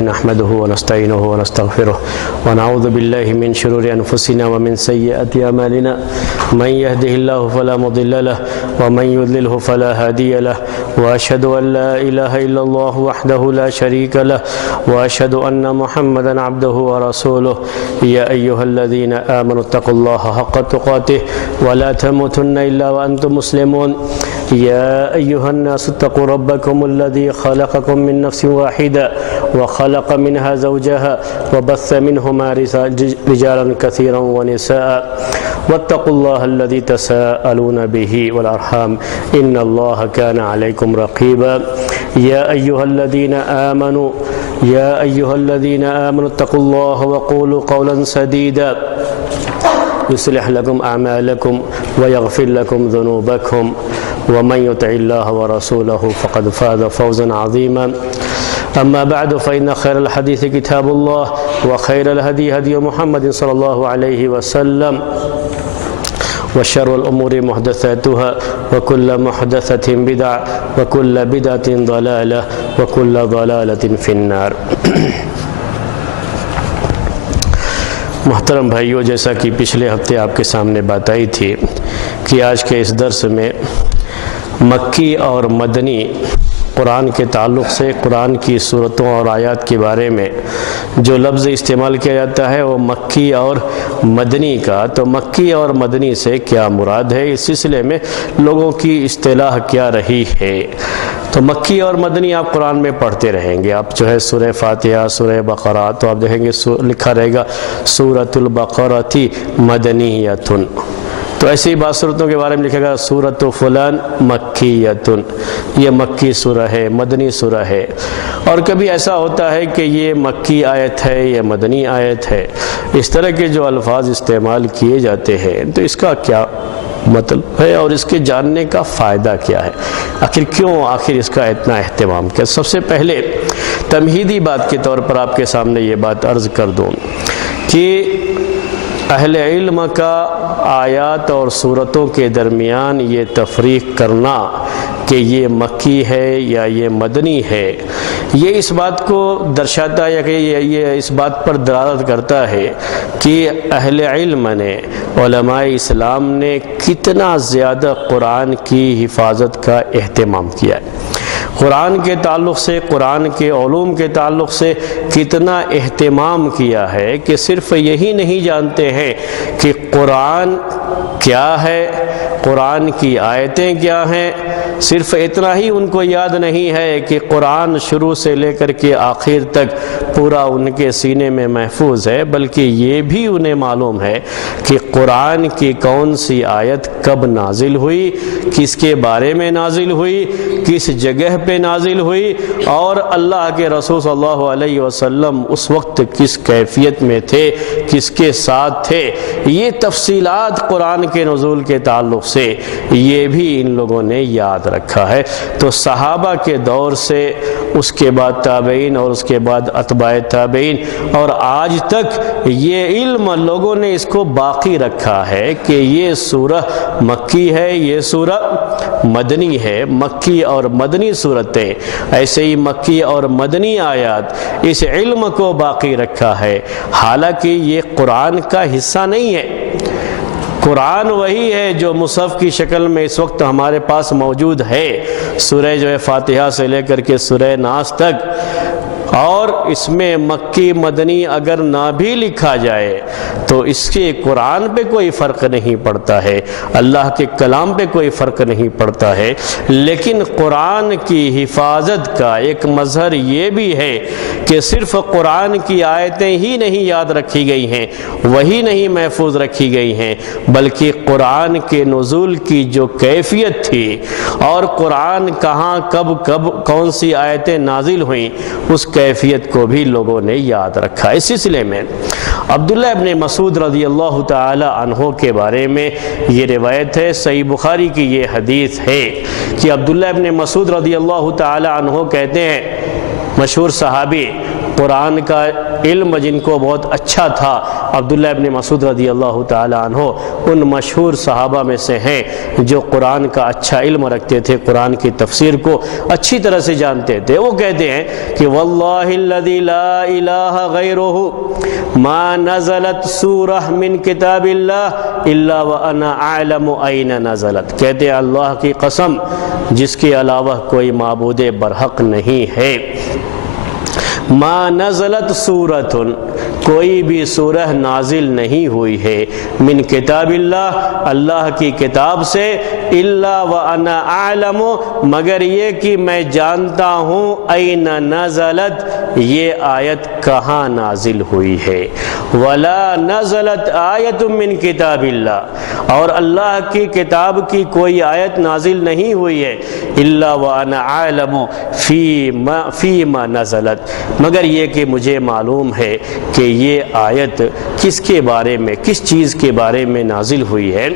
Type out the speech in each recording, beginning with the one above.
نحمده ونستعينه ونستغفره ونعوذ بالله من شرور أنفسنا ومن سيئات أعمالنا من يهده الله فلا مضل له ومن يضلله فلا هادي له وأشهد أن لا إله إلا الله وحده لا شريك له وأشهد أن محمدا عبده ورسوله يا أيها الذين آمنوا اتقوا الله حق تقاته ولا تموتن إلا وأنتم مسلمون يا أيها الناس اتقوا ربكم الذي خلقكم من نفس واحدة وخلق منها زوجها وبث منهما رجالا كثيرا ونساء واتقوا الله الذي تساءلون به والأرحام إن الله كان عليكم رقيبا يا أيها الذين آمنوا اتقوا الله وقولوا قولا سديدا يصلح لكم أعمالكم ويغفر لكم ذنوبكم ومن يطع الله ورسوله فقد فاز فوزا عظيما أما بعد فإن خير الحديث كتاب الله وخير الهدي هدي محمد صلى الله عليه وسلم وشر الأمور محدثاتها وكل محدثة بدعة وكل بدعة ضلالة وكل ضلالة في النار. محترم بھائیو، جیسا کہ پچھلے ہفتے آپ کے سامنے بات آئی تھی کہ آج کے اس درس میں مکی اور مدنی قرآن کے تعلق سے قرآن کی صورتوں اور آیات کے بارے میں جو لفظ استعمال کیا جاتا ہے وہ مکی اور مدنی کا، تو مکی اور مدنی سے کیا مراد ہے، اس سلسلے میں لوگوں کی اصطلاح کیا رہی ہے. تو مکی اور مدنی آپ قرآن میں پڑھتے رہیں گے. آپ جو ہے سورہ فاتحہ، سورہ بقرہ، تو آپ دیکھیں گے لکھا رہے گا سورۃ البقرہ مدنیۃ، تو ایسی بات صورتوں کے بارے میں لکھے گا سورۃ فلان مکیۃ، یہ مکی سورہ ہے، مدنی سورہ ہے. اور کبھی ایسا ہوتا ہے کہ یہ مکی آیت ہے، یہ مدنی آیت ہے. اس طرح کے جو الفاظ استعمال کیے جاتے ہیں تو اس کا کیا مطلب ہے اور اس کے جاننے کا فائدہ کیا ہے، آخر اس کا اتنا اہتمام کیا. سب سے پہلے تمہیدی بات کے طور پر آپ کے سامنے یہ بات عرض کر دوں کہ اہل علم کا آیات اور صورتوں کے درمیان یہ تفریق کرنا کہ یہ مکی ہے یا یہ مدنی ہے، یہ اس بات کو درشاتا ہے کہ یہ اس بات پر دلالت کرتا ہے کہ اہل علم نے، علماء اسلام نے کتنا زیادہ قرآن کی حفاظت کا اہتمام کیا ہے، قرآن کے تعلق سے، قرآن کے علوم کے تعلق سے کتنا اہتمام کیا ہے کہ صرف یہی نہیں جانتے ہیں کہ قرآن کیا ہے، قرآن کی آیتیں کیا ہیں، صرف اتنا ہی ان کو یاد نہیں ہے کہ قرآن شروع سے لے کر کے آخر تک پورا ان کے سینے میں محفوظ ہے، بلکہ یہ بھی انہیں معلوم ہے کہ قرآن کی کون سی آیت کب نازل ہوئی، کس کے بارے میں نازل ہوئی، کس جگہ پہ نازل ہوئی، اور اللہ کے رسول صلی اللہ علیہ وسلم اس وقت کس کیفیت میں تھے، کس کے ساتھ تھے. یہ تفصیلات قرآن کے نزول کے تعلق سے یہ بھی ان لوگوں نے یاد رکھا ہے. تو صحابہ کے دور سے، اس کے بعد تابعین، اور اس کے بعد اتباع تابعین، اور آج تک یہ علم لوگوں نے اس کو باقی رکھا ہے کہ یہ سورہ مکی ہے، یہ سورہ مدنی ہے. مکی اور مدنی صورتیں، ایسے ہی مکی اور مدنی آیات اس علم کو باقی رکھا ہے، حالانکہ یہ قرآن کا حصہ نہیں ہے. قرآن وہی ہے جو مصحف کی شکل میں اس وقت ہمارے پاس موجود ہے، سورہ جو ہے فاتحہ سے لے کر کے سورہ ناس تک. اور اس میں مکی مدنی اگر نہ بھی لکھا جائے تو اس کے قرآن پہ کوئی فرق نہیں پڑتا ہے، اللہ کے کلام پہ کوئی فرق نہیں پڑتا ہے. لیکن قرآن کی حفاظت کا ایک مظہر یہ بھی ہے کہ صرف قرآن کی آیتیں ہی نہیں یاد رکھی گئی ہیں، وہی نہیں محفوظ رکھی گئی ہیں، بلکہ قرآن کے نزول کی جو کیفیت تھی اور قرآن کہاں کب کون سی آیتیں نازل ہوئیں، اس کیفیت کو بھی لوگوں نے یاد رکھا. اس سلسلے میں عبداللہ ابن مسعود رضی اللہ تعالی عنہ کے بارے میں یہ روایت ہے، صحیح بخاری کی یہ حدیث ہے کہ عبداللہ ابن مسعود رضی اللہ تعالی عنہ کہتے ہیں، مشہور صحابی، قرآن کا علم جن کو بہت اچھا تھا، عبداللہ ابن مسعود رضی اللہ تعالیٰ عنہ ان مشہور صحابہ میں سے ہیں جو قرآن کا اچھا علم رکھتے تھے، قرآن کی تفسیر کو اچھی طرح سے جانتے تھے۔ وہ کہتے ہیں کہ واللہ الذی لا الہ غیرہ ما نزلت سورہ من کتاب اللہ الا وانا اعلم این نزلت، کہتے ہیں اللہ کی قسم جس کے علاوہ کوئی معبود برحق نہیں ہے، ما نزلت سورۃ، کوئی بھی سورہ نازل نہیں ہوئی ہے، من کتاب اللہ، اللہ کی کتاب سے، الا وانا اعلم، مگر یہ کہ میں جانتا ہوں، این نزلت، یہ آیت کہاں نازل ہوئی ہے، ولا نزلت آیت من کتاب اللہ، اور اللہ کی کتاب کی کوئی آیت نازل نہیں ہوئی ہے، الا وانا اعلم فیما نزلت، مگر یہ کہ مجھے معلوم ہے کہ یہ آیت کس کے بارے میں، کس چیز کے بارے میں نازل ہوئی ہے۔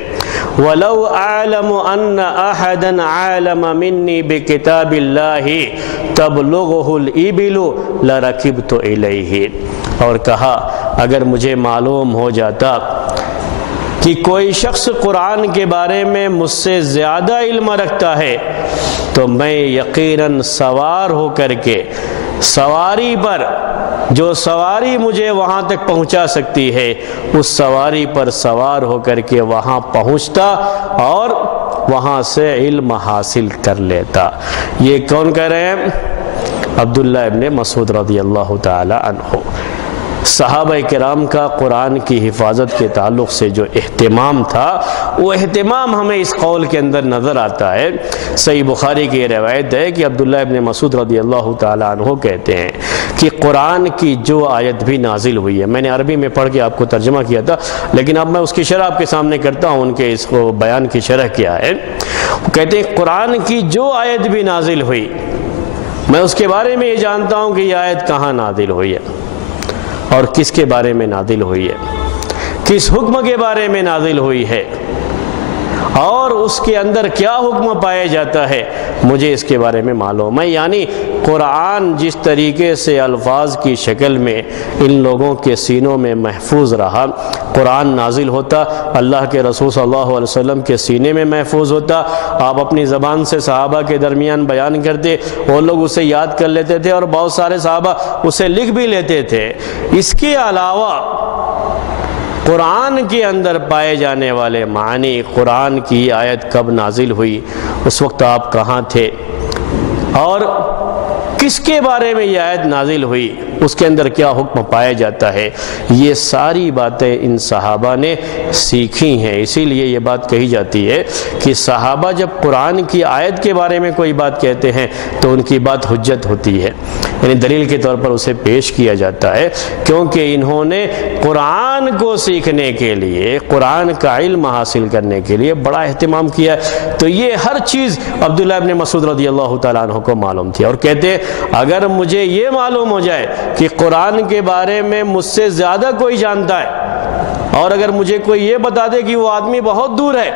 وَلَوْ أَعْلَمُ أَنَّ أَحَدًا عَالَمَ مِنِّي بِكِتَابِ اللَّهِ تَبْلُغُهُ الْإِبِلُ لَرَكِبْتُ إِلَيْهِ، اور کہا اگر مجھے معلوم ہو جاتا کہ کوئی شخص قرآن کے بارے میں مجھ سے زیادہ علم رکھتا ہے تو میں یقیناً سوار ہو کر کے سواری پر، جو سواری مجھے وہاں تک پہنچا سکتی ہے، اس سواری پر سوار ہو کر کے وہاں پہنچتا اور وہاں سے علم حاصل کر لیتا۔ یہ کون کہہ رہے ہیں؟ عبداللہ ابن مسعود رضی اللہ تعالی عنہ۔ صحابہ کرام کا قرآن کی حفاظت کے تعلق سے جو اہتمام تھا، وہ اہتمام ہمیں اس قول کے اندر نظر آتا ہے۔ صحیح بخاری کی یہ روایت ہے کہ عبداللہ ابن مسعود رضی اللہ تعالیٰ عنہ کہتے ہیں کہ قرآن کی جو آیت بھی نازل ہوئی ہے، میں نے عربی میں پڑھ کے آپ کو ترجمہ کیا تھا، لیکن اب میں اس کی شرح آپ کے سامنے کرتا ہوں، ان کے اس کو بیان کی شرح کیا ہے۔ وہ کہتے ہیں قرآن کی جو آیت بھی نازل ہوئی، میں اس کے بارے میں یہ جانتا ہوں کہ یہ آیت کہاں نازل ہوئی ہے اور کس کے بارے میں نازل ہوئی ہے، کس حکم کے بارے میں نازل ہوئی ہے، اور اس کے اندر کیا حکم پایا جاتا ہے، مجھے اس کے بارے میں معلوم ہے۔ یعنی قرآن جس طریقے سے الفاظ کی شکل میں ان لوگوں کے سینوں میں محفوظ رہا، قرآن نازل ہوتا، اللہ کے رسول صلی اللہ علیہ وسلم کے سینے میں محفوظ ہوتا، آپ اپنی زبان سے صحابہ کے درمیان بیان کرتے، وہ لوگ اسے یاد کر لیتے تھے اور بہت سارے صحابہ اسے لکھ بھی لیتے تھے۔ اس کے علاوہ قرآن کے اندر پائے جانے والے معنی، قرآن کی آیت کب نازل ہوئی، اس وقت آپ کہاں تھے، اور کس کے بارے میں یہ آیت نازل ہوئی، اس کے اندر کیا حکم پایا جاتا ہے، یہ ساری باتیں ان صحابہ نے سیکھی ہیں۔ اسی لیے یہ بات کہی جاتی ہے کہ صحابہ جب قرآن کی آیت کے بارے میں کوئی بات کہتے ہیں تو ان کی بات حجت ہوتی ہے، یعنی دلیل کے طور پر اسے پیش کیا جاتا ہے، کیونکہ انہوں نے قرآن کو سیکھنے کے لیے، قرآن کا علم حاصل کرنے کے لیے بڑا اہتمام کیا، تو یہ ہر چیز عبداللہ ابن مسعود رضی اللہ تعالیٰ عنہ کو معلوم تھی، اور کہتے ہیں اگر مجھے یہ معلوم ہو جائے کہ قرآن کے بارے میں مجھ سے زیادہ کوئی جانتا ہے، اور اگر مجھے کوئی یہ بتا دے کہ وہ آدمی بہت دور ہے،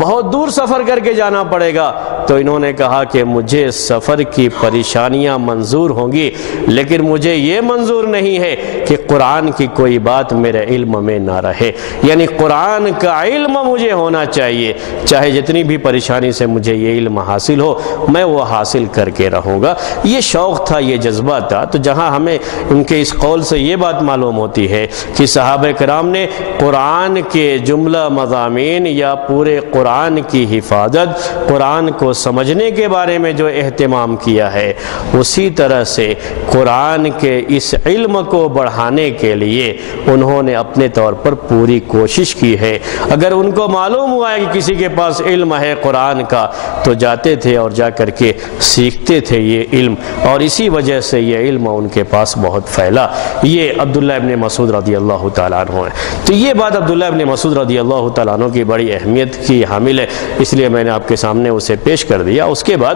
بہت دور سفر کر کے جانا پڑے گا، تو انہوں نے کہا کہ مجھے سفر کی پریشانیاں منظور ہوں گی، لیکن مجھے یہ منظور نہیں ہے کہ قرآن کی کوئی بات میرے علم میں نہ رہے، یعنی قرآن کا علم مجھے ہونا چاہیے، چاہے جتنی بھی پریشانی سے مجھے یہ علم حاصل ہو، میں وہ حاصل کر کے رہوں گا۔ یہ شوق تھا، یہ جذبہ تھا۔ تو جہاں ہمیں ان کے اس قول سے یہ بات معلوم ہوتی ہے کہ صحابہ کرام نے قرآن کے جملہ مضامین یا پورے قرآن کی حفاظت، قرآن کو سمجھنے کے بارے میں جو اہتمام کیا ہے، اسی طرح سے قرآن کے اس علم کو بڑھانے کے لیے انہوں نے اپنے طور پر پوری کوشش کی ہے۔ اگر ان کو معلوم ہوا ہے کہ کسی کے پاس علم ہے قرآن کا، تو جاتے تھے اور جا کر کے سیکھتے تھے یہ علم، اور اسی وجہ سے یہ علم ان کے پاس بہت پھیلا۔ یہ عبداللہ ابن مسعود رضی اللہ تعالیٰ عنہ ہے۔ تو یہ بات عبداللہ ابن مسعود رضی اللہ تعالیٰ عنہ کی بڑی اہمیت کی حامل ہے، اس لیے میں نے آپ کے سامنے اسے پیش پیش کر دیا۔ اس کے بعد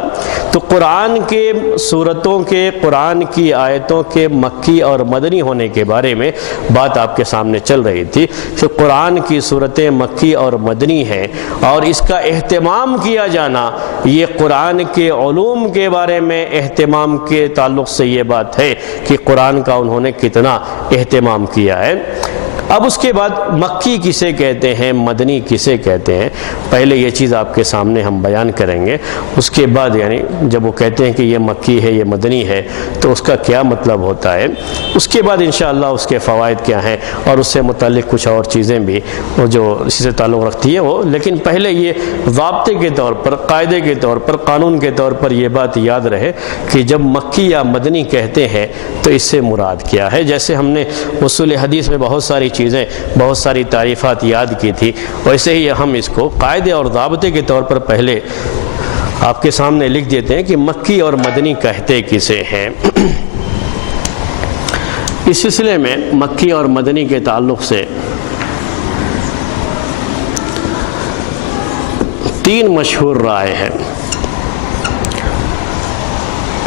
تو قرآن کے سورتوں کے، قرآن کی آیتوں کے مکی اور مدنی ہونے کے بارے میں بات آپ کے سامنے چل رہی تھی کہ قرآن کی صورتیں مکی اور مدنی ہیں، اور اس کا اہتمام کیا جانا یہ قرآن کے علوم کے بارے میں اہتمام کے تعلق سے یہ بات ہے کہ قرآن کا انہوں نے کتنا اہتمام کیا ہے۔ اب اس کے بعد مکی کسے کہتے ہیں، مدنی کسے کہتے ہیں، پہلے یہ چیز آپ کے سامنے ہم بیان کریں گے۔ اس کے بعد یعنی جب وہ کہتے ہیں کہ یہ مکی ہے، یہ مدنی ہے، تو اس کا کیا مطلب ہوتا ہے، اس کے بعد انشاءاللہ اس کے فوائد کیا ہیں، اور اس سے متعلق کچھ اور چیزیں بھی جو اسی سے تعلق رکھتی ہے وہ۔ لیکن پہلے یہ ضابطے کے طور پر، قاعدے کے طور پر، قانون کے طور پر یہ بات یاد رہے کہ جب مکی یا مدنی کہتے ہیں تو اس سے مراد کیا ہے۔ جیسے ہم نے اصول حدیث میں بہت ساری چیزیں، بہت ساری تعریفات یاد کی تھی، ویسے ہی ہم اس کو قاعدے اور ضابطے کے طور پر پہلے آپ کے سامنے لکھ دیتے ہیں کہ مکی اور مدنی کہتے کسے ہیں۔ اس سلسلے میں مکی اور مدنی کے تعلق سے تین مشہور رائے ہیں،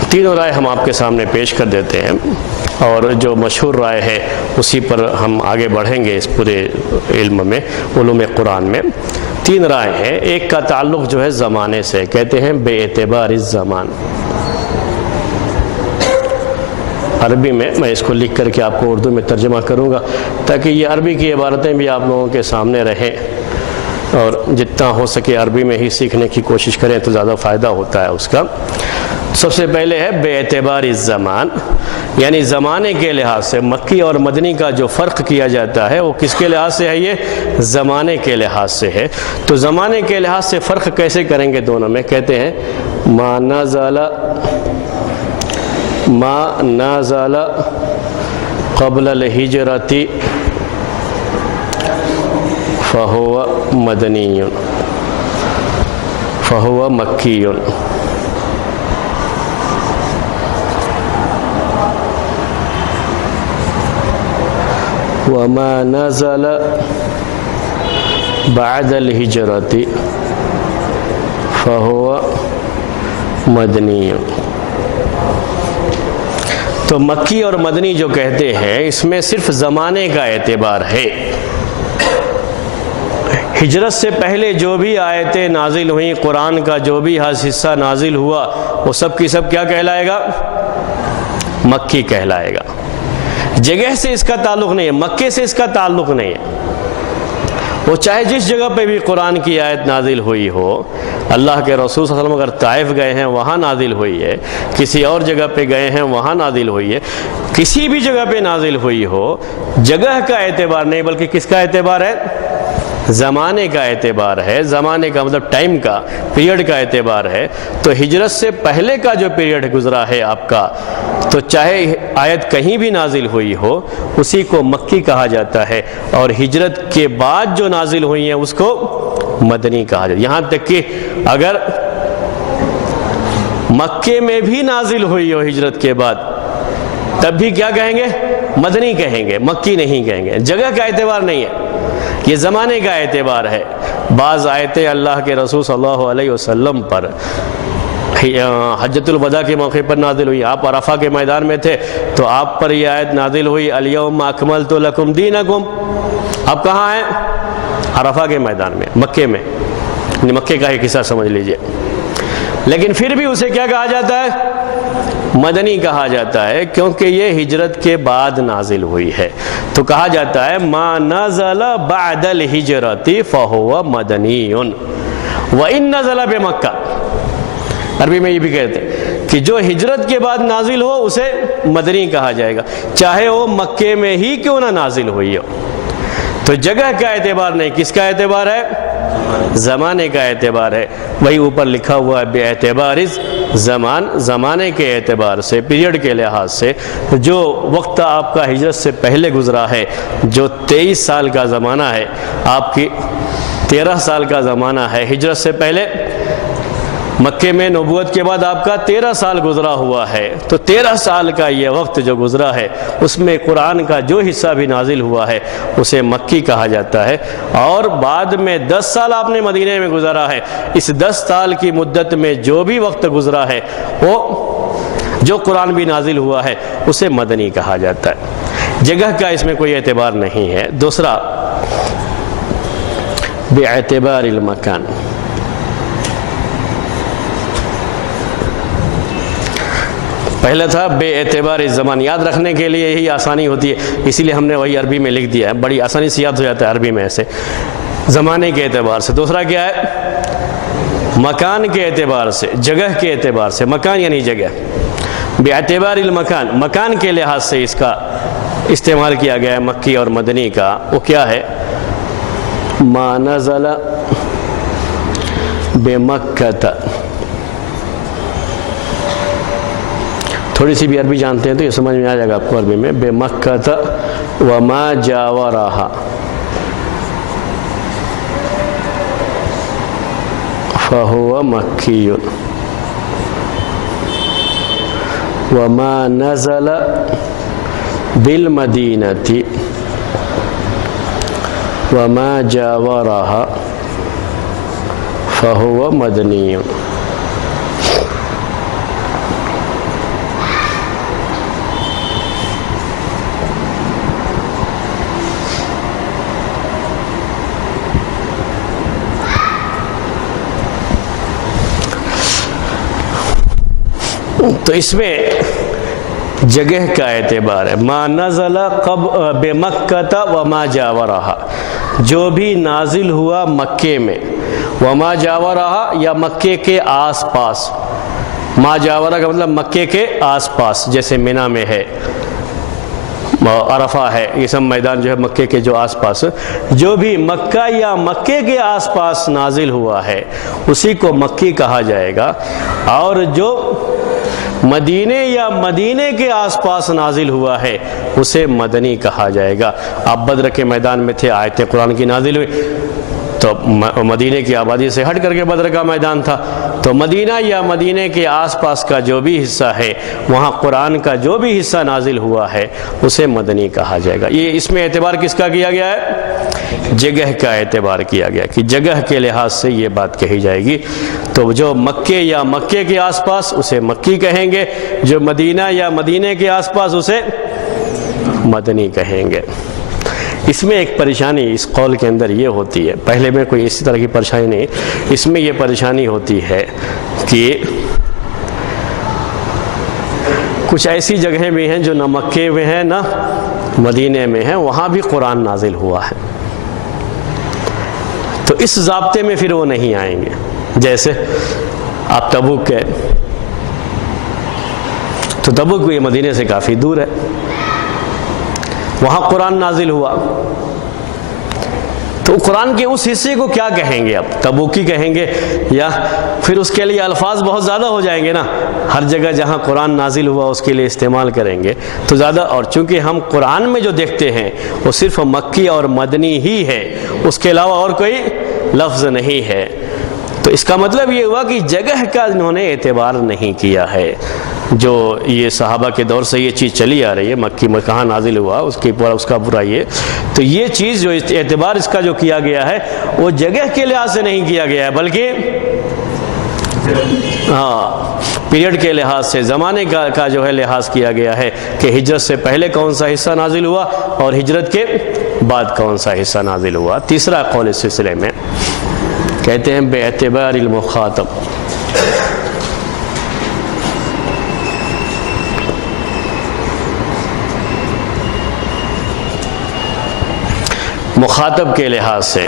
تینوں رائے ہم آپ کے سامنے پیش کر دیتے ہیں، اور جو مشہور رائے ہے اسی پر ہم آگے بڑھیں گے اس پورے علم میں، علوم قرآن میں۔ تین رائے ہیں۔ ایک کا تعلق جو ہے زمانے سے، کہتے ہیں بے اعتبار الزمان۔ عربی میں اس کو لکھ کر کے آپ کو اردو میں ترجمہ کروں گا تاکہ یہ عربی کی عبارتیں بھی آپ لوگوں کے سامنے رہیں، اور جتنا ہو سکے عربی میں ہی سیکھنے کی کوشش کریں تو زیادہ فائدہ ہوتا ہے اس کا۔ سب سے پہلے ہے بے اعتبار الزمان، یعنی زمانے کے لحاظ سے مکی اور مدنی کا جو فرق کیا جاتا ہے وہ کس کے لحاظ سے ہے، یہ زمانے کے لحاظ سے ہے۔ تو زمانے کے لحاظ سے فرق کیسے کریں گے دونوں میں، کہتے ہیں ما نازل قبل الہجرت فہو مدنی فہو مکی، وما نزل بعد الہجرت فہو مدنی۔ تو مکی اور مدنی جو کہتے ہیں اس میں صرف زمانے کا اعتبار ہے۔ ہجرت سے پہلے جو بھی آیتیں نازل ہوئیں، قرآن کا جو بھی حصہ نازل ہوا، وہ سب کی سب کیا کہلائے گا، مکی کہلائے گا۔ جگہ سے اس کا تعلق نہیں ہے، مکے سے اس کا تعلق نہیں ہے۔ وہ چاہے جس جگہ پہ بھی قرآن کی آیت نازل ہوئی ہو، اللہ کے رسول صلی اللہ علیہ وسلم اگر طائف گئے ہیں وہاں نازل ہوئی ہے، کسی اور جگہ پہ گئے ہیں وہاں نازل ہوئی ہے، کسی بھی جگہ پہ نازل ہوئی ہو، جگہ کا اعتبار نہیں بلکہ کس کا اعتبار ہے، زمانے کا اعتبار ہے۔ زمانے کا مطلب ٹائم کا، پیریڈ کا اعتبار ہے۔ تو ہجرت سے پہلے کا جو پیریڈ گزرا ہے آپ کا، تو چاہے آیت کہیں بھی نازل ہوئی ہو اسی کو مکی کہا جاتا ہے، اور ہجرت کے بعد جو نازل ہوئی ہیں اس کو مدنی کہا جاتا ہے۔ یہاں تک کہ اگر مکے میں بھی نازل ہوئی ہو ہجرت کے بعد تب بھی کیا کہیں گے، مدنی کہیں گے، مکی نہیں کہیں گے۔ جگہ کا اعتبار نہیں ہے، یہ زمانے کا اعتبار ہے۔ بعض آیتیں اللہ کے رسول صلی اللہ علیہ وسلم پر حجۃ الوداع کے موقع پر نازل ہوئی، آپ عرفہ کے میدان میں تھے تو آپ پر یہ آیت نازل ہوئی، الیوم اکملت لکم دینکم۔ آپ کہاں ہیں، عرفہ کے میدان میں، مکے میں، مکے کا ہی قصہ سمجھ لیجئے۔ لیکن پھر بھی اسے کیا کہا جاتا ہے، مدنی کہا جاتا ہے، کیونکہ یہ ہجرت کے بعد نازل ہوئی ہے۔ تو کہا جاتا ہے ما نزل بعد الہجرت فہو مدنی وان نزل بمکہ۔ عربی میں یہ بھی کہتے ہیں کہ جو ہجرت کے بعد نازل ہو اسے مدنی کہا جائے گا، چاہے وہ مکے میں ہی کیوں نہ نازل ہوئی ہو۔ تو جگہ کا اعتبار نہیں، کس کا اعتبار ہے، زمانے کا اعتبار ہے۔ وہی اوپر لکھا ہوا ہے بے اعتبار زمان، زمانے کے اعتبار سے، پیریڈ کے لحاظ سے جو وقت آپ کا ہجرت سے پہلے گزرا ہے، جو 23 سال کا زمانہ ہے، آپ کی 13 سال کا زمانہ ہے ہجرت سے پہلے، مکے میں نبوت کے بعد آپ کا 13 سال گزرا ہوا ہے، تو 13 سال کا یہ وقت جو گزرا ہے اس میں قرآن کا جو حصہ بھی نازل ہوا ہے اسے مکی کہا جاتا ہے۔ اور بعد میں 10 سال آپ نے مدینے میں گزارا ہے، اس 10 سال کی مدت میں جو بھی وقت گزرا ہے وہ جو قرآن بھی نازل ہوا ہے اسے مدنی کہا جاتا ہے۔ جگہ کا اس میں کوئی اعتبار نہیں ہے۔ دوسرا، بے اعتبار المکان، پہلا تھا بے اعتبار الزمان، یاد رکھنے کے لیے یہی آسانی ہوتی ہے، اسی لیے ہم نے وہی عربی میں لکھ دیا ہے، بڑی آسانی سے یاد ہو جاتا ہے عربی میں ایسے، زمانے کے اعتبار سے۔ دوسرا کیا ہے؟ مکان کے اعتبار سے، جگہ کے اعتبار سے، مکان یعنی جگہ، بے اعتبار المکان، مکان کے لحاظ سے اس کا استعمال کیا گیا ہے مکی اور مدنی کا۔ وہ کیا ہے؟ ما نزل بمکۃ، تھوڑی سی بھی عربی جانتے ہیں تو یہ سمجھ میں آ جائے گا آپ کو عربی میں، بمکۃ وما جاورہا فہو مکی، وما نزل بالمدینۃ وما جاورہا فہو مدنی۔ تو اس میں جگہ کا اعتبار ہے، ما نزل بمکۃ وما جاورہا، جو بھی نازل ہوا مکے میں، وما جاورہا یا مکے کے آس پاس، ما جاورہ کا مطلب مکے کے آس پاس، جیسے منی میں ہے، عرفہ ہے، یہ سب میدان جو ہے مکے کے جو آس پاس، جو بھی مکہ یا مکے کے آس پاس نازل ہوا ہے اسی کو مکی کہا جائے گا، اور جو مدینے یا مدینے کے آس پاس نازل ہوا ہے اسے مدنی کہا جائے گا۔ آپ بدر کے میدان میں تھے، آیتیں قرآن کی نازل ہوئی، تو مدینے کی آبادی سے ہٹ کر کے بدر کا میدان تھا، تو مدینہ یا مدینے کے آس پاس کا جو بھی حصہ ہے وہاں قرآن کا جو بھی حصہ نازل ہوا ہے اسے مدنی کہا جائے گا۔ یہ اس میں اعتبار کس کا کیا گیا ہے؟ جگہ کا اعتبار کیا گیا کہ جگہ کے لحاظ سے یہ بات کہی جائے گی، تو جو مکے یا مکے کے آس پاس اسے مکی کہیں گے، جو مدینہ یا مدینے کے آس پاس اسے مدنی کہیں گے۔ اس میں ایک پریشانی اس قول کے اندر یہ ہوتی ہے، پہلے میں کوئی اسی طرح کی پریشانی نہیں، اس میں یہ پریشانی ہوتی ہے کہ کچھ ایسی جگہیں بھی ہیں جو نہ مکے میں ہیں نہ مدینے میں ہیں، وہاں بھی قرآن نازل ہوا ہے، تو اس ضابطے میں پھر وہ نہیں آئیں گے۔ جیسے آپ تبوک گئے تو تبوک یہ مدینے سے کافی دور ہے، وہاں قرآن نازل ہوا، تو قرآن کے اس حصے کو کیا کہیں گے؟ اب تبوکی کہیں گے یا پھر اس کے لیے الفاظ بہت زیادہ ہو جائیں گے نا، ہر جگہ جہاں قرآن نازل ہوا اس کے لیے استعمال کریں گے تو زیادہ، اور چونکہ ہم قرآن میں جو دیکھتے ہیں وہ صرف مکی اور مدنی ہی ہے، اس کے علاوہ اور کوئی لفظ نہیں ہے، تو اس کا مطلب یہ ہوا کہ جگہ کا انہوں نے اعتبار نہیں کیا ہے۔ جو یہ صحابہ کے دور سے یہ چیز چلی آ رہی ہے، مکی میں کہاں نازل ہوا اس کا پورا یہ، تو یہ چیز جو اعتبار اس کا جو کیا گیا ہے وہ جگہ کے لحاظ سے نہیں کیا گیا ہے، بلکہ پیریڈ کے لحاظ سے، زمانے کا جو ہے لحاظ کیا گیا ہے کہ ہجرت سے پہلے کون سا حصہ نازل ہوا اور ہجرت کے بعد کون سا حصہ نازل ہوا۔ تیسرا قول اس سلسلے میں کہتے ہیں بے اعتبار المخاطب، مخاطب کے لحاظ سے،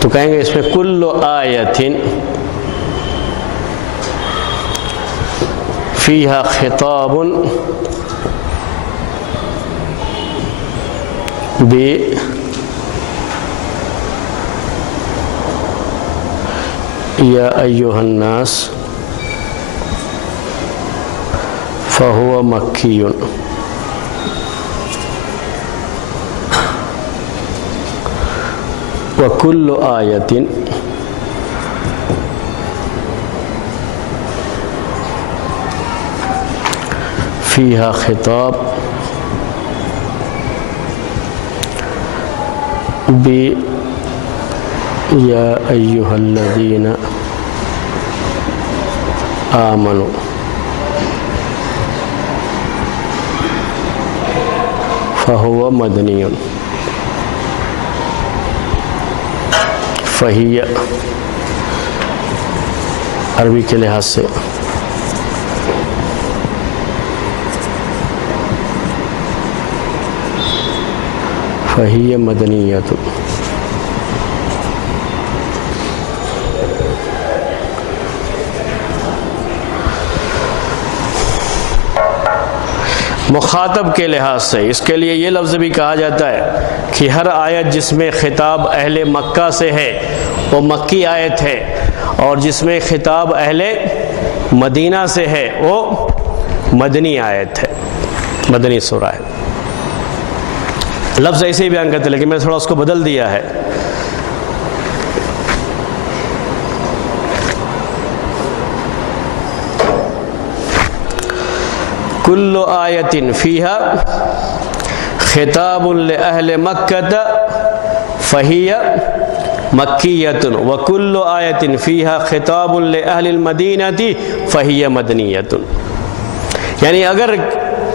تو کہیں گے اس میں کل آیت فیہا خطاب بی یا ایہا الناس فہو مکی وکل آیت فیہا خطاب بی یا ایہا الذین آمنوا فہو مدنی فہی عربی کے لحاظ سے فہی مدنیت مخاطب کے لحاظ سے اس کے لیے یہ لفظ بھی کہا جاتا ہے کہ ہر آیت جس میں خطاب اہل مکہ سے ہے وہ مکی آیت ہے، اور جس میں خطاب اہل مدینہ سے ہے وہ مدنی آیت ہے، مدنی سورہ ہے۔ لفظ ایسے ہی بیان کرتے لیکن میں تھوڑا اس کو بدل دیا ہے۔ کل آیت فیہا خطاب لأہل مکہ فہی مکیۃ وکل آیت فیہا خطاب لأہل المدینہ فہی مدنیۃ، یعنی اگر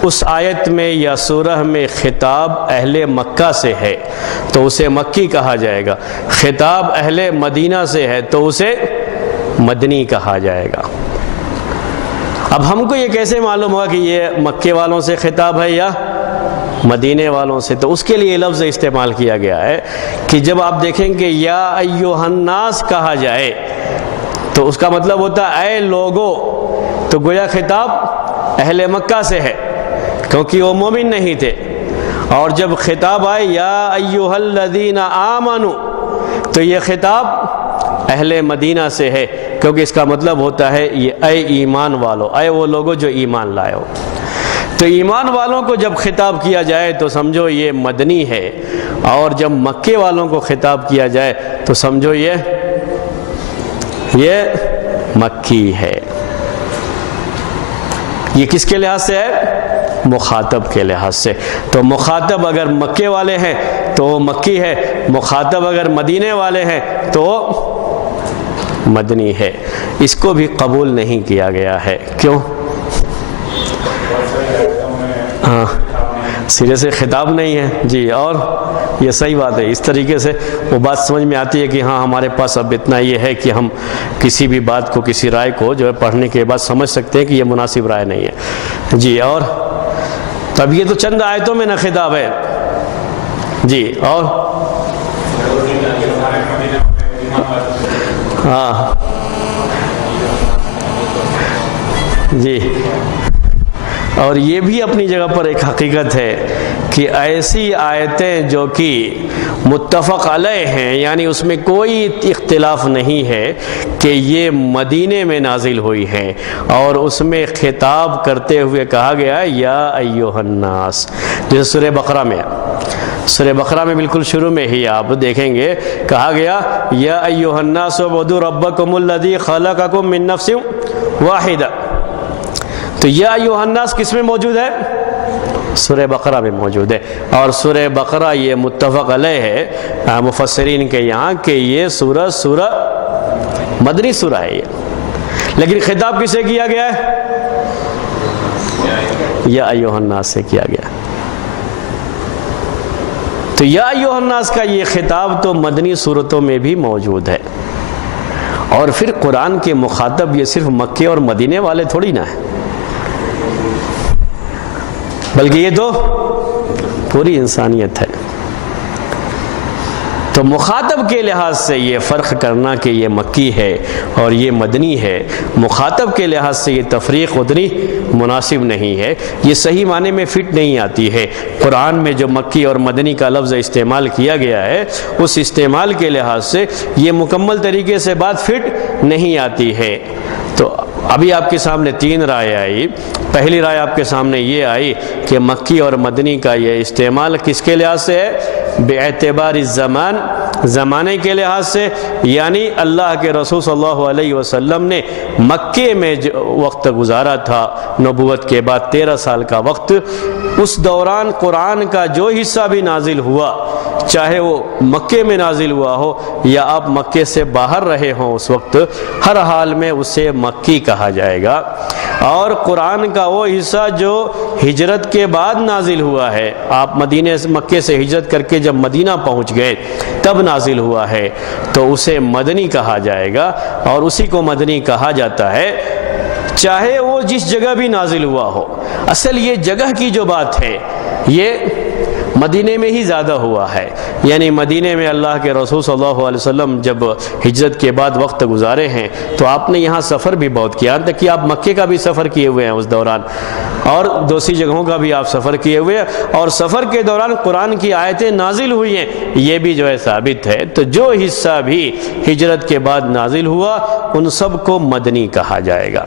اس آیت میں یا سورہ میں خطاب اہل مکہ سے ہے تو اسے مکی کہا جائے گا، خطاب اہل مدینہ سے ہے تو اسے مدنی کہا جائے گا۔ اب ہم کو یہ کیسے معلوم ہوا کہ یہ مکے والوں سے خطاب ہے یا مدینے والوں سے؟ تو اس کے لیے لفظ استعمال کیا گیا ہے کہ جب آپ دیکھیں کہ یا ایھا الناس کہا جائے تو اس کا مطلب ہوتا ہے اے لوگو، تو گویا خطاب اہل مکہ سے ہے کیونکہ وہ مومن نہیں تھے، اور جب خطاب آئے یا ایھا الذین آمنوا تو یہ خطاب اہل مدینہ سے ہے کیونکہ اس کا مطلب ہوتا ہے یہ اے ایمان والو، اے وہ لوگوں جو ایمان لائے ہو۔ تو ایمان والوں کو جب خطاب کیا جائے تو سمجھو یہ مدنی ہے، اور جب مکے والوں کو خطاب کیا جائے تو سمجھو یہ مکی ہے۔ یہ کس کے لحاظ سے ہے؟ مخاطب کے لحاظ سے۔ تو مخاطب اگر مکے والے ہیں تو وہ مکی ہے، مخاطب اگر مدینے والے ہیں تو مدنی ہے۔ اس کو بھی قبول نہیں کیا گیا ہے، کیوں؟ ہاں، سرے سے خطاب نہیں ہے جی، اور یہ صحیح بات ہے۔ اس طریقے سے وہ بات سمجھ میں آتی ہے کہ ہاں ہمارے پاس اب اتنا یہ ہے کہ ہم کسی بھی بات کو، کسی رائے کو جو ہے پڑھنے کے بعد سمجھ سکتے ہیں کہ یہ مناسب رائے نہیں ہے جی۔ اور تب یہ تو چند آیتوں میں نہ خطاب ہے جی، اور ہاں جی، اور یہ بھی اپنی جگہ پر ایک حقیقت ہے کہ ایسی آیتیں جو کہ متفق علیہ ہیں، یعنی اس میں کوئی اختلاف نہیں ہے کہ یہ مدینے میں نازل ہوئی ہیں، اور اس میں خطاب کرتے ہوئے کہا گیا ہے یا ایھا الناس، جیسے سورہ بقرہ میں، سورہ بقرہ میں بالکل شروع میں ہی آپ دیکھیں گے کہا گیا یا ایھا الناس اعبدوا ربکم الذی خلقکم من نفس واحدہ۔ تو یا ایھا الناس کس میں موجود ہے؟ سورہ بقرہ میں موجود ہے، اور سورہ بقرہ یہ متفق علیہ ہے مفسرین کے یہاں کہ یہ سورہ مدنی سورہ ہے یہ، لیکن خطاب کسے کیا گیا ہے؟ یا ایھا الناس سے کیا گیا۔ تو یا ایھا الناس کا یہ خطاب تو مدنی صورتوں میں بھی موجود ہے، اور پھر قرآن کے مخاطب یہ صرف مکے اور مدینے والے تھوڑی نہ ہیں، بلکہ یہ تو پوری انسانیت ہے۔ تو مخاطب کے لحاظ سے یہ فرق کرنا کہ یہ مکی ہے اور یہ مدنی ہے، مخاطب کے لحاظ سے یہ تفریق اتنی مناسب نہیں ہے، یہ صحیح معنی میں فٹ نہیں آتی ہے۔ قرآن میں جو مکی اور مدنی کا لفظ استعمال کیا گیا ہے اس استعمال کے لحاظ سے یہ مکمل طریقے سے بات فٹ نہیں آتی ہے۔ تو ابھی آپ کے سامنے 3 رائے آئی. پہلی رائے آپ کے سامنے یہ آئی کہ مکی اور مدنی کا یہ استعمال کس کے لحاظ سے ہے؟ بے اعتبار الزمان، زمانے کے لحاظ سے، یعنی اللہ کے رسول صلی اللہ علیہ وسلم نے مکے میں جو وقت گزارا تھا نبوت کے بعد 13 سال کا وقت، اس دوران قرآن کا جو حصہ بھی نازل ہوا، چاہے وہ مکے میں نازل ہوا ہو یا آپ مکے سے باہر رہے ہوں، اس وقت ہر حال میں اسے مکی کہا جائے گا. اور قرآن کا وہ حصہ جو ہجرت کے بعد نازل ہوا ہے، آپ مکے سے ہجرت کر کے جب مدینہ پہنچ گئے تب نازل ہوا ہے، تو اسے مدنی کہا جائے گا. اور اسی کو مدنی کہا جاتا ہے چاہے وہ جس جگہ بھی نازل ہوا ہو. اصل یہ جگہ کی جو بات ہے یہ مدینے میں ہی زیادہ ہوا ہے، یعنی مدینے میں اللہ کے رسول صلی اللہ علیہ وسلم جب ہجرت کے بعد وقت گزارے ہیں تو آپ نے یہاں سفر بھی بہت کیا، تک کہ آپ مکے کا بھی سفر کیے ہوئے ہیں اس دوران، اور دوسری جگہوں کا بھی آپ سفر کیے ہوئے ہیں، اور سفر کے دوران قرآن کی آیتیں نازل ہوئی ہیں، یہ بھی جو ہے ثابت ہے. تو جو حصہ بھی ہجرت کے بعد نازل ہوا ان سب کو مدنی کہا جائے گا.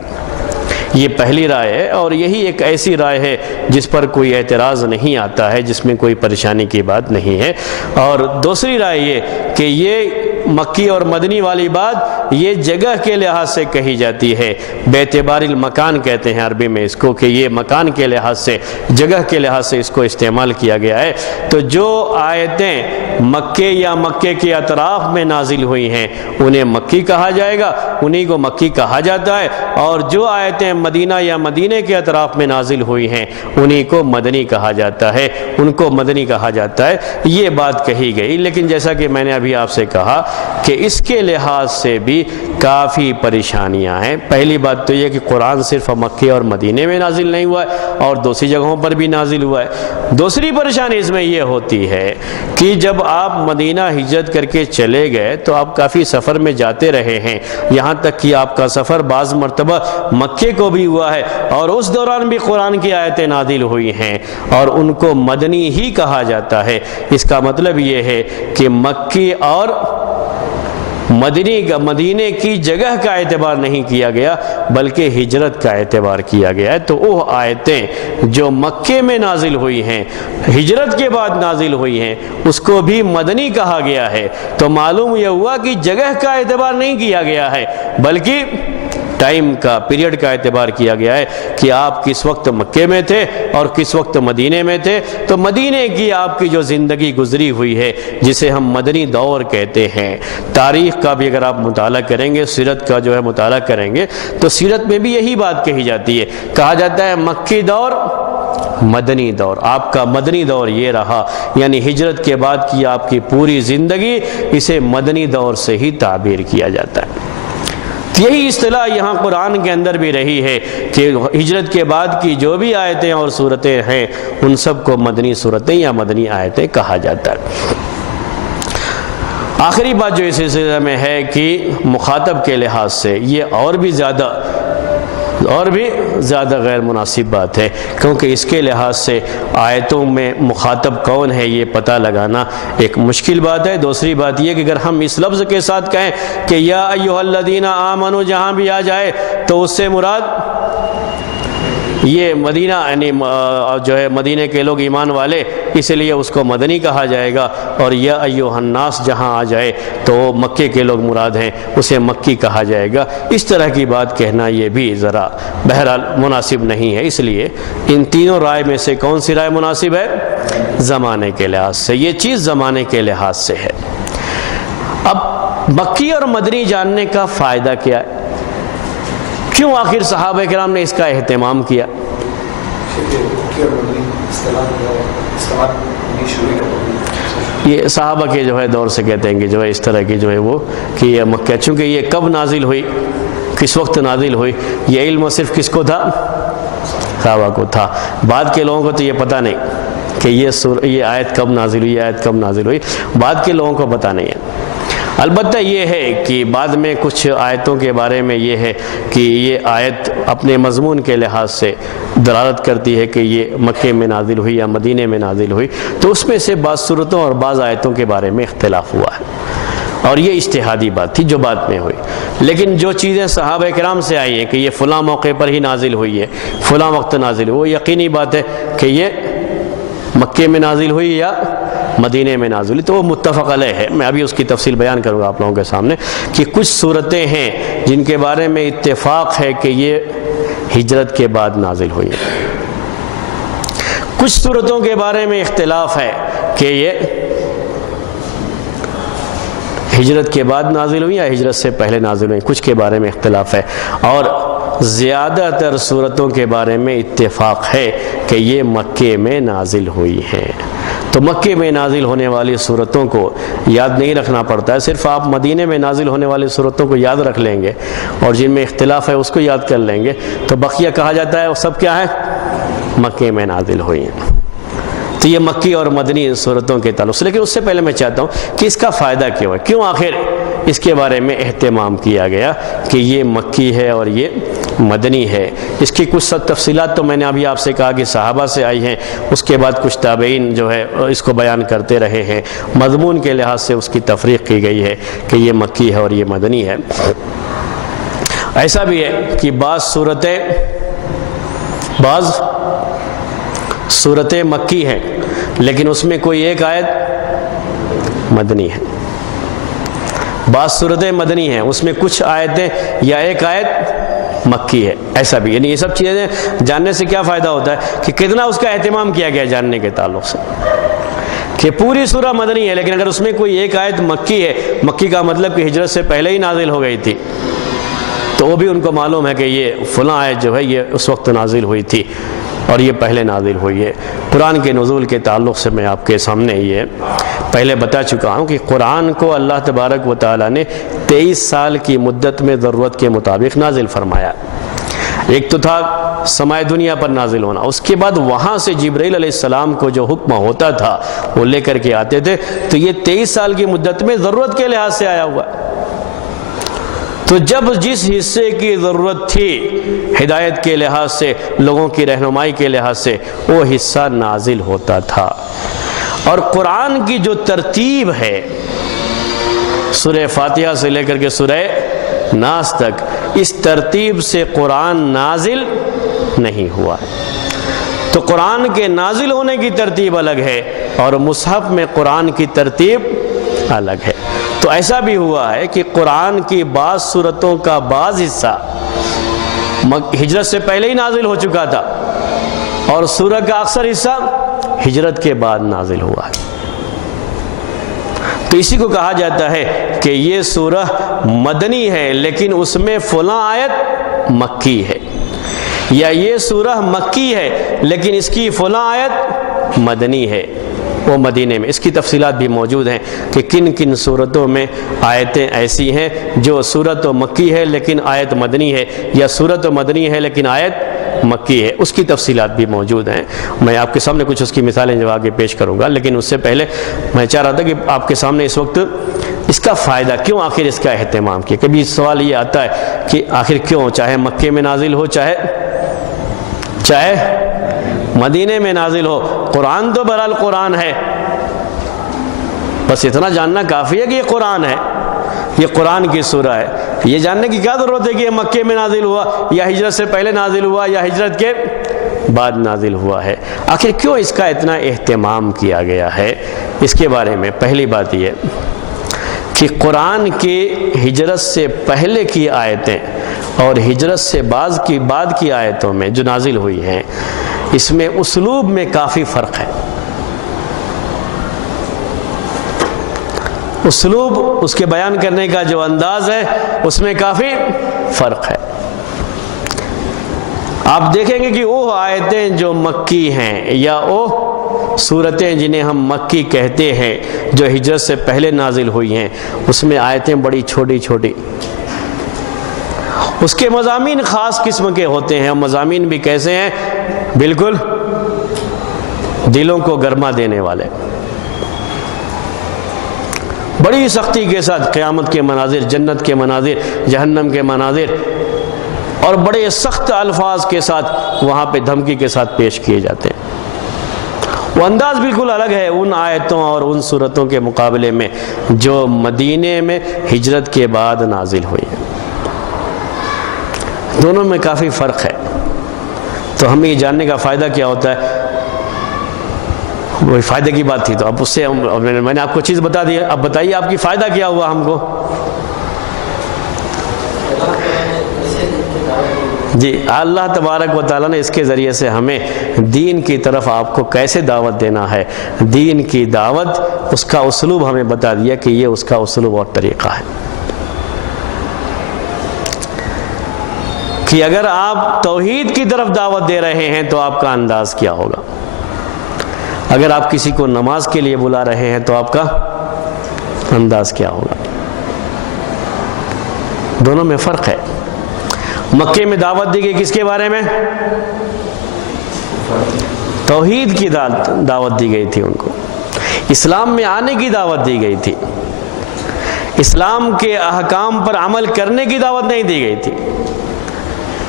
یہ پہلی رائے ہے، اور یہی ایک ایسی رائے ہے جس پر کوئی اعتراض نہیں آتا ہے، جس میں کوئی پریشانی کی بات نہیں ہے. اور دوسری رائے یہ کہ یہ مکی اور مدنی والی بات یہ جگہ کے لحاظ سے کہی جاتی ہے، بے اعتبار المکان کہتے ہیں عربی میں اس کو، کہ یہ مکان کے لحاظ سے، جگہ کے لحاظ سے اس کو استعمال کیا گیا ہے. تو جو آیتیں مکے یا مکے کے اطراف میں نازل ہوئی ہیں انہیں مکی کہا جائے گا، انہی کو مکی کہا جاتا ہے. اور جو آیتیں مدینہ یا مدینے کے اطراف میں نازل ہوئی ہیں انہی کو مدنی کہا جاتا ہے، ان کو مدنی کہا جاتا ہے. یہ بات کہی گئی. لیکن جیسا کہ میں نے ابھی آپ سے کہا کہ اس کے لحاظ سے بھی کافی پریشانیاں ہیں. پہلی بات تو یہ کہ قرآن صرف مکے اور مدینے میں نازل نہیں ہوا ہے اور دوسری جگہوں پر بھی نازل ہوا ہے. دوسری پریشانی اس میں یہ ہوتی ہے کہ جب آپ مدینہ ہجرت کر کے چلے گئے تو آپ کافی سفر میں جاتے رہے ہیں، یہاں تک کہ آپ کا سفر بعض مرتبہ مکے کو بھی ہوا ہے، اور اس دوران بھی قرآن کی آیتیں نازل ہوئی ہیں اور ان کو مدنی ہی کہا جاتا ہے. اس کا مطلب یہ ہے کہ مکی اور مدینے کی جگہ کا اعتبار نہیں کیا گیا بلکہ ہجرت کا اعتبار کیا گیا ہے. تو وہ آیتیں جو مکے میں نازل ہوئی ہیں، ہجرت کے بعد نازل ہوئی ہیں، اس کو بھی مدنی کہا گیا ہے. تو معلوم یہ ہوا کہ جگہ کا اعتبار نہیں کیا گیا ہے بلکہ ٹائم کا، پیریڈ کا اعتبار کیا گیا ہے کہ آپ کس وقت مکے میں تھے اور کس وقت مدینے میں تھے. تو مدینے کی آپ کی جو زندگی گزری ہوئی ہے جسے ہم مدنی دور کہتے ہیں، تاریخ کا بھی اگر آپ مطالعہ کریں گے، سیرت کا جو ہے مطالعہ کریں گے تو سیرت میں بھی یہی بات کہی جاتی ہے. کہا جاتا ہے مکی دور، مدنی دور. آپ کا مدنی دور یہ رہا، یعنی ہجرت کے بعد کی آپ کی پوری زندگی، اسے مدنی دور سے ہی تعبیر کیا جاتا ہے. یہی اصطلاح یہاں قرآن کے اندر بھی رہی ہے کہ ہجرت کے بعد کی جو بھی آیتیں اور صورتیں ہیں ان سب کو مدنی صورتیں یا مدنی آیتیں کہا جاتا ہے. آخری بات جو اس سلسلے میں ہے کہ مخاطب کے لحاظ سے یہ اور بھی زیادہ غیر مناسب بات ہے، کیونکہ اس کے لحاظ سے آیتوں میں مخاطب کون ہے یہ پتہ لگانا ایک مشکل بات ہے. دوسری بات یہ کہ اگر ہم اس لفظ کے ساتھ کہیں کہ یا ایھا الذین آمنوا جہاں بھی آ جائے تو اس سے مراد یہ مدینہ یعنی جو ہے مدینے کے لوگ ایمان والے، اس لیے اس کو مدنی کہا جائے گا. اور یا ایھا الناس جہاں آ جائے تو مکے کے لوگ مراد ہیں، اسے مکی کہا جائے گا. اس طرح کی بات کہنا یہ بھی ذرا بہرحال مناسب نہیں ہے. اس لیے ان تینوں رائے میں سے کون سی رائے مناسب ہے؟ زمانے کے لحاظ سے. یہ چیز زمانے کے لحاظ سے ہے. اب مکی اور مدنی جاننے کا فائدہ کیا ہے؟ کیوں آخر صحابہ کرام نے اس کا اہتمام کیا؟ یہ صحابہ کے جو ہے دور سے کہتے ہیں کہ جو ہے اس طرح کی جو ہے وہ کہ یہ مکہ، چونکہ یہ کب نازل ہوئی، کس وقت نازل ہوئی، یہ علم صرف کس کو تھا؟ صحابہ کو تھا. بعد کے لوگوں کو تو یہ پتہ نہیں کہ یہ آیت کب نازل ہوئی، یہ آیت کب نازل ہوئی، بعد کے لوگوں کو پتہ نہیں ہے. البتہ یہ ہے کہ بعد میں کچھ آیتوں کے بارے میں یہ ہے کہ یہ آیت اپنے مضمون کے لحاظ سے دلالت کرتی ہے کہ یہ مکے میں نازل ہوئی یا مدینے میں نازل ہوئی. تو اس میں سے بعض صورتوں اور بعض آیتوں کے بارے میں اختلاف ہوا ہے. اور یہ اجتہادی بات تھی جو بعد میں ہوئی، لیکن جو چیزیں صحابہ کرام سے آئی ہیں کہ یہ فلاں موقع پر ہی نازل ہوئی ہے، فلاں وقت نازل ہوئی، وہ یقینی بات ہے کہ یہ مکے میں نازل ہوئی یا مدینے میں نازل ہوئی، تو وہ متفق علیہ ہے۔ میں ابھی اس کی تفصیل بیان کروں گا آپ لوگوں کے سامنے کہ کچھ صورتیں ہیں جن کے بارے میں اتفاق ہے کہ یہ ہجرت کے بعد نازل ہوئی ہیں، کچھ صورتوں کے بارے میں اختلاف ہے کہ یہ ہجرت کے بعد نازل ہوئی یا ہجرت سے پہلے نازل ہوئی، کچھ کے بارے میں اختلاف ہے، اور زیادہ تر صورتوں کے بارے میں اتفاق ہے کہ یہ مکے میں نازل ہوئی ہیں۔ تو مکے میں نازل ہونے والی صورتوں کو یاد نہیں رکھنا پڑتا ہے، صرف آپ مدینے میں نازل ہونے والی صورتوں کو یاد رکھ لیں گے اور جن میں اختلاف ہے اس کو یاد کر لیں گے، تو بقیہ کہا جاتا ہے وہ سب کیا ہے؟ مکے میں نازل ہوئی ہیں۔ تو یہ مکی اور مدنی صورتوں کے تعلق سے، لیکن اس سے پہلے میں چاہتا ہوں کہ اس کا فائدہ کیوں ہے، کیوں آخر اس کے بارے میں اہتمام کیا گیا کہ یہ مکی ہے اور یہ مدنی ہے۔ اس کی کچھ تفصیلات تو میں نے ابھی آپ سے کہا کہ صحابہ سے آئی ہیں، اس کے بعد کچھ تابعین جو ہے اس کو بیان کرتے رہے ہیں، مضمون کے لحاظ سے اس کی تفریق کی گئی ہے کہ یہ مکی ہے اور یہ مدنی ہے۔ ایسا بھی ہے کہ بعض صورتیں مکی ہیں لیکن اس میں کوئی ایک آیت مدنی ہے، بعض صورتیں مدنی ہیں اس میں کچھ آیتیں یا ایک آیت مکی ہے، ایسا بھی۔ یعنی یہ سب چیزیں جاننے سے کیا فائدہ ہوتا ہے کہ کتنا اس کا اہتمام کیا گیا جاننے کے تعلق سے کہ پوری سورہ مدنی ہے لیکن اگر اس میں کوئی ایک آیت مکی ہے، مکی کا مطلب کہ ہجرت سے پہلے ہی نازل ہو گئی تھی، تو وہ بھی ان کو معلوم ہے کہ یہ فلاں آیت جو ہے یہ اس وقت نازل ہوئی تھی اور یہ پہلے نازل ہوئی ہے۔ قرآن کے نزول کے تعلق سے میں آپ کے سامنے یہ پہلے بتا چکا ہوں کہ قرآن کو اللہ تبارک و تعالیٰ نے 23 سال کی مدت میں ضرورت کے مطابق نازل فرمایا۔ ایک تو تھا سماع دنیا پر نازل ہونا، اس کے بعد وہاں سے جبرائیل علیہ السلام کو جو حکم ہوتا تھا وہ لے کر کے آتے تھے، تو یہ 23 سال کی مدت میں ضرورت کے لحاظ سے آیا ہوا۔ تو جب جس حصے کی ضرورت تھی ہدایت کے لحاظ سے، لوگوں کی رہنمائی کے لحاظ سے، وہ حصہ نازل ہوتا تھا۔ اور قرآن کی جو ترتیب ہے سورہ فاتحہ سے لے کر کے سورہ ناس تک، اس ترتیب سے قرآن نازل نہیں ہوا ہے۔ تو قرآن کے نازل ہونے کی ترتیب الگ ہے اور مصحف میں قرآن کی ترتیب الگ ہے۔ تو ایسا بھی ہوا ہے کہ قرآن کی بعض صورتوں کا بعض حصہ ہجرت سے پہلے ہی نازل ہو چکا تھا اور سورہ کا اکثر حصہ ہجرت کے بعد نازل ہوا ہے۔ تو اسی کو کہا جاتا ہے کہ یہ سورہ مدنی ہے لیکن اس میں فلاں آیت مکی ہے، یا یہ سورہ مکی ہے لیکن اس کی فلاں آیت مدنی ہے، وہ مدینے میں۔ اس کی تفصیلات بھی موجود ہیں کہ کن کن صورتوں میں آیتیں ایسی ہیں جو صورت و مکی ہے لیکن آیت مدنی ہے، یا صورت و مدنی ہے لیکن آیت مکی ہے، اس کی تفصیلات بھی موجود ہیں۔ میں آپ کے سامنے کچھ اس کی مثالیں جو آگے پیش کروں گا، لیکن اس سے پہلے میں چاہ رہا تھا کہ آپ کے سامنے اس وقت اس کا فائدہ کیوں آخر اس کا اہتمام کیا۔ کبھی سوال یہ آتا ہے کہ آخر کیوں، چاہے مکے میں نازل ہو چاہے مدینے میں نازل ہو، قرآن تو بہرحال قرآن ہے، بس اتنا جاننا کافی ہے کہ یہ قرآن ہے، یہ قرآن کی سورہ ہے۔ یہ جاننے کی کیا ضرورت ہے کہ یہ مکے میں نازل ہوا یا ہجرت سے پہلے نازل ہوا یا ہجرت کے بعد نازل ہوا ہے؟ آخر کیوں اس کا اتنا اہتمام کیا گیا ہے؟ اس کے بارے میں پہلی بات یہ کہ قرآن کی ہجرت سے پہلے کی آیتیں اور ہجرت سے بعد کی آیتوں میں جو نازل ہوئی ہیں، اس میں اسلوب میں کافی فرق ہے۔ اسلوب، اس کے بیان کرنے کا جو انداز ہے، اس میں کافی فرق ہے۔ آپ دیکھیں گے کہ وہ آیتیں جو مکی ہیں یا وہ صورتیں جنہیں ہم مکی کہتے ہیں جو ہجرت سے پہلے نازل ہوئی ہیں، اس میں آیتیں بڑی چھوٹی چھوٹی، اس کے مضامین خاص قسم کے ہوتے ہیں، اور مضامین بھی کیسے ہیں؟ بالکل دلوں کو گرما دینے والے، بڑی سختی کے ساتھ قیامت کے مناظر، جنت کے مناظر، جہنم کے مناظر، اور بڑے سخت الفاظ کے ساتھ وہاں پہ دھمکی کے ساتھ پیش کیے جاتے ہیں۔ وہ انداز بالکل الگ ہے ان آیتوں اور ان صورتوں کے مقابلے میں جو مدینے میں ہجرت کے بعد نازل ہوئی ہیں۔ دونوں میں کافی فرق ہے۔ تو ہمیں یہ جاننے کا فائدہ کیا ہوتا ہے؟ وہی فائدے کی بات تھی، تو اب اس سے میں نے آپ کو چیز بتا دی، اب بتائیے آپ کی فائدہ کیا ہوا ہم کو؟ جی، اللہ تبارک و تعالیٰ نے اس کے ذریعے سے ہمیں دین کی طرف آپ کو کیسے دعوت دینا ہے، دین کی دعوت، اس کا اسلوب ہمیں بتا دیا کہ یہ اس کا اسلوب اور طریقہ ہے کہ اگر آپ توحید کی طرف دعوت دے رہے ہیں تو آپ کا انداز کیا ہوگا، اگر آپ کسی کو نماز کے لیے بلا رہے ہیں تو آپ کا انداز کیا ہوگا۔ دونوں میں فرق ہے۔ مکے میں دعوت دی گئی کس کے بارے میں؟ توحید کی دعوت دی گئی تھی ان کو، اسلام میں آنے کی دعوت دی گئی تھی، اسلام کے احکام پر عمل کرنے کی دعوت نہیں دی گئی تھی،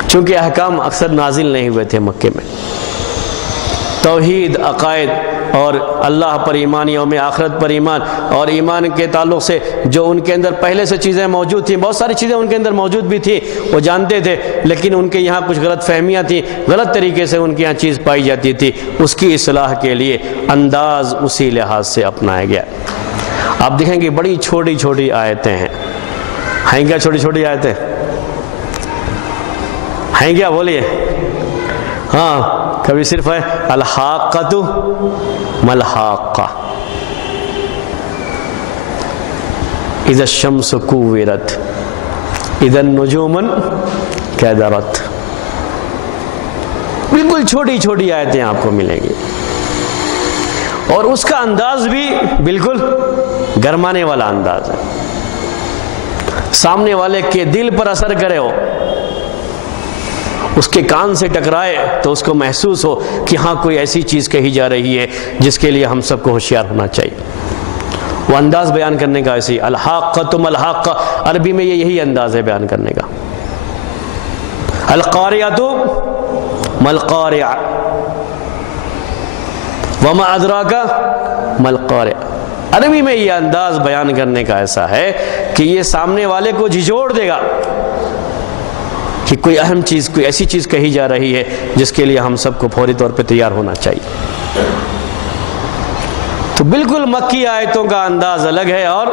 چونکہ احکام اکثر نازل نہیں ہوئے تھے مکے میں۔ توحید، عقائد اور اللہ پر ایمان، یوم آخرت پر ایمان اور ایمان کے تعلق سے جو ان کے اندر پہلے سے چیزیں موجود تھیں، بہت ساری چیزیں ان کے اندر موجود بھی تھیں، وہ جانتے تھے، لیکن ان کے یہاں کچھ غلط فہمیاں تھیں، غلط طریقے سے ان کے یہاں چیز پائی جاتی تھی، اس کی اصلاح کے لیے انداز اسی لحاظ سے اپنایا گیا۔ آپ دیکھیں گے بڑی چھوٹی چھوٹی آیتیں ہیں کیا؟ چھوٹی چھوٹی آیتیں ہیں کیا؟ بولیے۔ ہاں، کبھی صرف ہے الحاقۃ ملحاقہ، اذا الشمس کوورت، اذا النجوم انکدرت، بالکل چھوٹی چھوٹی آیتیں آپ کو ملیں گی، اور اس کا انداز بھی بالکل گرمانے والا انداز ہے، سامنے والے کے دل پر اثر کرے ہو، اس کے کان سے ٹکرائے تو اس کو محسوس ہو کہ ہاں کوئی ایسی چیز کہی جا رہی ہے جس کے لیے ہم سب کو ہوشیار ہونا چاہیے۔ وہ انداز بیان کرنے کا ایسی الحاقۃ ملحاقہ، عربی میں یہی انداز ہے بیان کرنے کا۔ القاریۃ ملقارع وما ادراک ملقارع، عربی میں یہ انداز بیان کرنے کا ایسا ہے کہ یہ سامنے والے کو جھنجھوڑ دے گا کہ کوئی اہم چیز، کوئی ایسی چیز کہی جا رہی ہے جس کے لیے ہم سب کو فوری طور پہ تیار ہونا چاہیے۔ تو بالکل مکی آیتوں کا انداز الگ ہے اور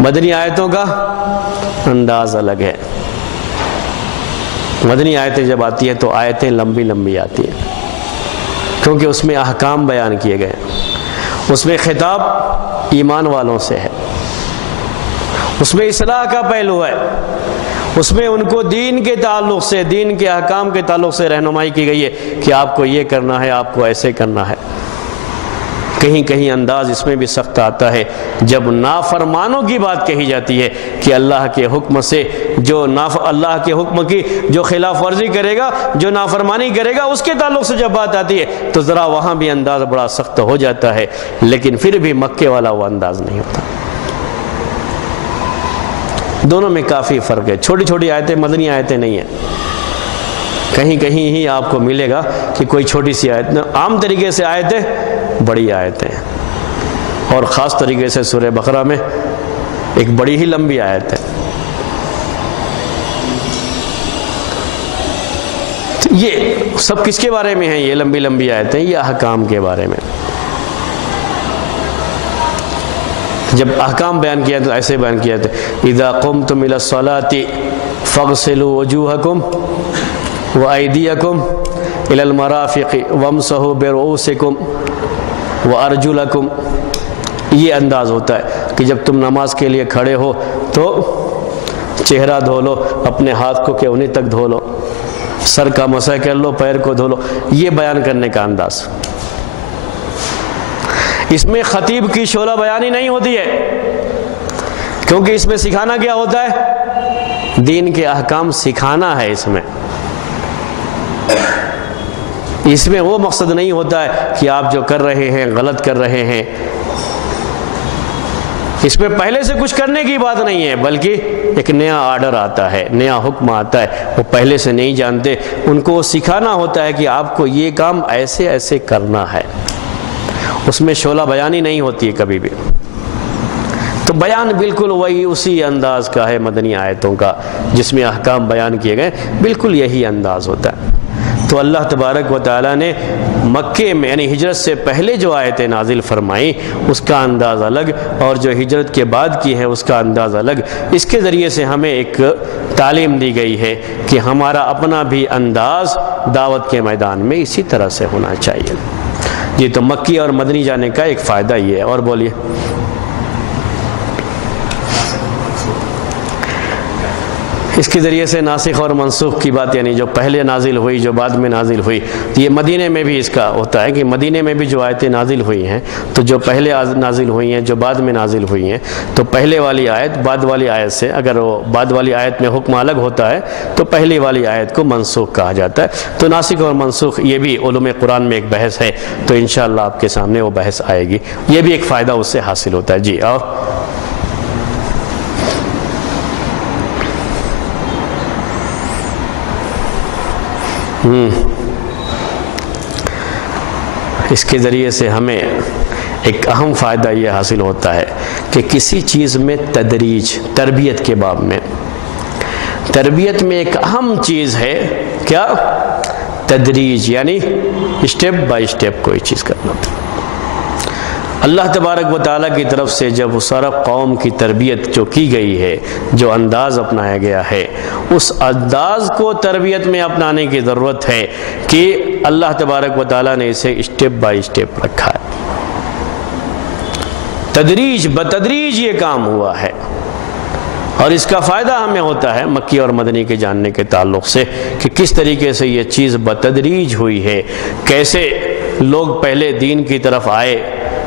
مدنی آیتوں کا انداز الگ ہے۔ مدنی آیتیں جب آتی ہیں تو آیتیں لمبی لمبی آتی ہیں، کیونکہ اس میں احکام بیان کیے گئے ہیں، اس میں خطاب ایمان والوں سے ہے، اس میں اصلاح کا پہلو ہے، اس میں ان کو دین کے تعلق سے، دین کے احکام کے تعلق سے رہنمائی کی گئی ہے کہ آپ کو یہ کرنا ہے، آپ کو ایسے کرنا ہے۔ کہیں کہیں انداز اس میں بھی سخت آتا ہے جب نافرمانوں کی بات کہی جاتی ہے کہ اللہ کے حکم سے جو اللہ کے حکم کی جو خلاف ورزی کرے گا، جو نافرمانی کرے گا، اس کے تعلق سے جب بات آتی ہے تو ذرا وہاں بھی انداز بڑا سخت ہو جاتا ہے، لیکن پھر بھی مکے والا وہ انداز نہیں ہوتا۔ دونوں میں کافی فرق ہے۔ چھوٹی چھوٹی آیتیں مدنی آیتیں نہیں ہیں، کہیں کہیں ہی آپ کو ملے گا کہ کوئی چھوٹی سی آیت، عام طریقے سے آیتیں بڑی آیتیں ہیں، اور خاص طریقے سے سورہ بقرہ میں ایک بڑی ہی لمبی آیت ہے۔ یہ سب کس کے بارے میں ہیں؟ یہ لمبی لمبی آیتیں یہ احکام کے بارے میں۔ جب احکام بیان کیا تو ایسے بیان کیا تھا اذا قمتم الى الصلاة فاغسلوا وجوهكم وأيديكم الى المرافق وامسحوا برؤوسكم وارجلكم، یہ انداز ہوتا ہے کہ جب تم نماز کے لیے کھڑے ہو تو چہرہ دھو لو، اپنے ہاتھ کو کہونی تک دھو لو، سر کا مسح کر لو، پیر کو دھو لو، یہ بیان کرنے کا انداز۔ اس میں خطیب کی شعلہ بیانی نہیں ہوتی ہے، کیونکہ اس میں سکھانا کیا ہوتا ہے؟ دین کے احکام سکھانا ہے۔ اس میں وہ مقصد نہیں ہوتا ہے کہ آپ جو کر رہے ہیں غلط کر رہے ہیں، اس میں پہلے سے کچھ کرنے کی بات نہیں ہے، بلکہ ایک نیا آرڈر آتا ہے، نیا حکم آتا ہے، وہ پہلے سے نہیں جانتے، ان کو سکھانا ہوتا ہے کہ آپ کو یہ کام ایسے ایسے کرنا ہے۔ اس میں شعلہ بیانی نہیں ہوتی ہے کبھی بھی، تو بیان بالکل وہی اسی انداز کا ہے مدنی آیتوں کا، جس میں احکام بیان کیے گئے بالکل یہی انداز ہوتا ہے۔ تو اللہ تبارک و تعالیٰ نے مکے میں یعنی ہجرت سے پہلے جو آیتیں نازل فرمائیں اس کا انداز الگ، اور جو ہجرت کے بعد کی ہے اس کا انداز الگ۔ اس کے ذریعے سے ہمیں ایک تعلیم دی گئی ہے کہ ہمارا اپنا بھی انداز دعوت کے میدان میں اسی طرح سے ہونا چاہیے۔ جی، تو مکی اور مدنی جانے کا ایک فائدہ یہ ہے۔ اور بولیے۔ اس کے ذریعے سے ناسخ اور منسوخ کی بات، یعنی جو پہلے نازل ہوئی جو بعد میں نازل ہوئی، یہ مدینے میں بھی اس کا ہوتا ہے کہ مدینے میں بھی جو آیتیں نازل ہوئی ہیں تو جو پہلے نازل ہوئی ہیں جو بعد میں نازل ہوئی ہیں، تو پہلے والی آیت بعد والی آیت سے، اگر وہ بعد والی آیت میں حکم الگ ہوتا ہے تو پہلی والی آیت کو منسوخ کہا جاتا ہے۔ تو ناسخ اور منسوخ یہ بھی علوم قرآن میں ایک بحث ہے، تو انشاءاللہ آپ کے سامنے وہ بحث آئے گی، یہ بھی ایک فائدہ اس سے حاصل ہوتا ہے۔ جی، اور اس کے ذریعے سے ہمیں ایک اہم فائدہ یہ حاصل ہوتا ہے کہ کسی چیز میں تدریج، تربیت کے باب میں، تربیت میں ایک اہم چیز ہے کیا؟ تدریج، یعنی اسٹیپ بائی اسٹیپ کوئی چیز کرنا۔ اللہ تبارک و تعالیٰ کی طرف سے جب سارا قوم کی تربیت جو کی گئی ہے، جو انداز اپنایا گیا ہے، اس انداز کو تربیت میں اپنانے کی ضرورت ہے کہ اللہ تبارک و تعالیٰ نے اسے اسٹیپ بائی اسٹیپ رکھا ہے، تدریج بتدریج یہ کام ہوا ہے۔ اور اس کا فائدہ ہمیں ہوتا ہے مکی اور مدنی کے جاننے کے تعلق سے کہ کس طریقے سے یہ چیز بتدریج ہوئی ہے، کیسے لوگ پہلے دین کی طرف آئے،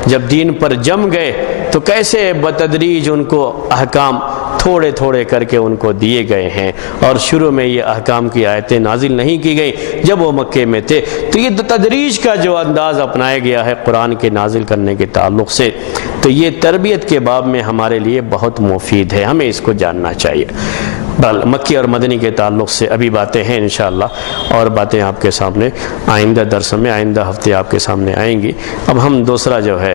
جب دین پر جم گئے تو کیسے بتدریج ان کو احکام تھوڑے تھوڑے کر کے ان کو دیے گئے ہیں، اور شروع میں یہ احکام کی آیتیں نازل نہیں کی گئی جب وہ مکے میں تھے۔ تو یہ تدریج کا جو انداز اپنایا گیا ہے قرآن کے نازل کرنے کے تعلق سے، تو یہ تربیت کے باب میں ہمارے لیے بہت مفید ہے، ہمیں اس کو جاننا چاہیے۔ مکی اور مدنی کے تعلق سے ابھی باتیں ہیں انشاءاللہ، اور باتیں آپ کے سامنے آئندہ درس میں آئندہ ہفتے آپ کے سامنے آئیں گی۔ اب ہم دوسرا جو ہے